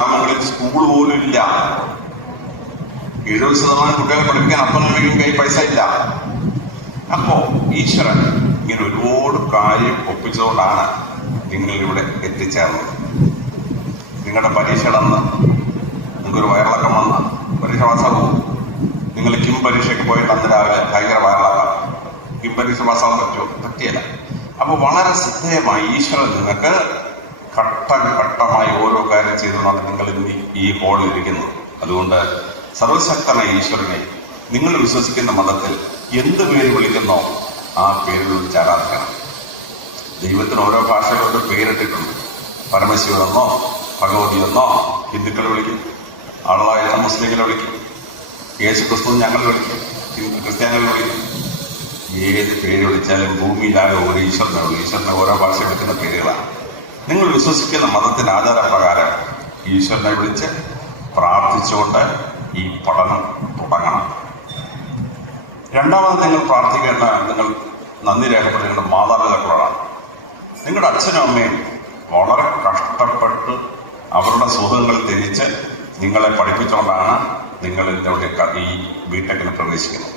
ഗ്രാമങ്ങളിൽ സ്കൂൾ പോലും ഇല്ല. എഴുപത് ശതമാനം കുട്ടികളെ പഠിപ്പിക്കാൻ അപ്പനമ്മയ്ക്കും കൈ പൈസ ഇല്ല. അപ്പോ ഈശ്വരൻ ഇങ്ങനെ ഒരുപാട് കാര്യം ഒപ്പിച്ചുകൊണ്ടാണ് നിങ്ങൾ ഇവിടെ എത്തിച്ചേർന്നത്. നിങ്ങളുടെ പരീക്ഷ നടന്ന് നിങ്ങൾക്കൊരു വയറിളക്കം വന്ന് പരീക്ഷ പാസ്സാകും. നിങ്ങൾ കിം പരീക്ഷയ്ക്ക് പോയിട്ട് അന്ന് രാവിലെ ഭയങ്കര വയറിളക്കം. കിം പരീക്ഷ പാസ്സാകാൻ പറ്റുമോ? പറ്റിയല്ല. അപ്പൊ വളരെ ശ്രദ്ധേയമായി ഈശ്വരൻ നിങ്ങൾക്ക് ഘട്ടം ഘട്ടമായി ഓരോ കാര്യം ചെയ്തുകൊണ്ടാണ് നിങ്ങൾ ഇന്ന് ഈ ഹോളിൽ ഇരിക്കുന്നത്. അതുകൊണ്ട് സർവശക്തനായ ഈശ്വരനെ നിങ്ങൾ വിശ്വസിക്കുന്ന മതത്തിൽ എന്ത് പേര് വിളിക്കുന്നോ ആ പേരിൽ വിളിച്ച് ആരാധിക്കണം ദൈവത്തിന് ഓരോ ഭാഷകളുടെ പേരിട്ടിട്ടുണ്ട്. പരമശിവനെന്നോ ഭഗവതി എന്നോ ഹിന്ദുക്കൾ വിളിക്കും. ആളായ മുസ്ലിങ്ങളെ വിളിക്കും. യേശു ക്രിസ്തു ഞങ്ങൾ വിളിക്കും ക്രിസ്ത്യാനികൾ വിളിക്കും. ഏത് പേര് വിളിച്ചാലും ഭൂമിയിലാകെ ഒരു ഈശ്വരനെ ഉള്ളൂ. ഈശ്വരനെ ഓരോ ഭാഷ വിളിക്കുന്ന പേരുകളാണ്. നിങ്ങൾ വിശ്വസിക്കുന്ന മതത്തിന്റെ ആചാരപ്രകാരം ഈശ്വരനെ വിളിച്ച് പ്രാർത്ഥിച്ചുകൊണ്ട് ഈ പഠനം തുടങ്ങണം. രണ്ടാമത് നിങ്ങൾ പ്രാർത്ഥിക്കേണ്ട നിങ്ങൾ നന്ദി രേഖപ്പെടുത്തേണ്ട മാതാപിതാക്കളോടാണ് നിങ്ങളുടെ അച്ഛനും അമ്മയും വളരെ കഷ്ടപ്പെട്ട് അവരുടെ സുഖങ്ങൾ തിരിച്ച് നിങ്ങളെ പഠിപ്പിച്ചുകൊണ്ടാണ് നിങ്ങൾ ഇതിന്റെ ഈ ബിടെക്കിന് പ്രവേശിക്കുന്നത്.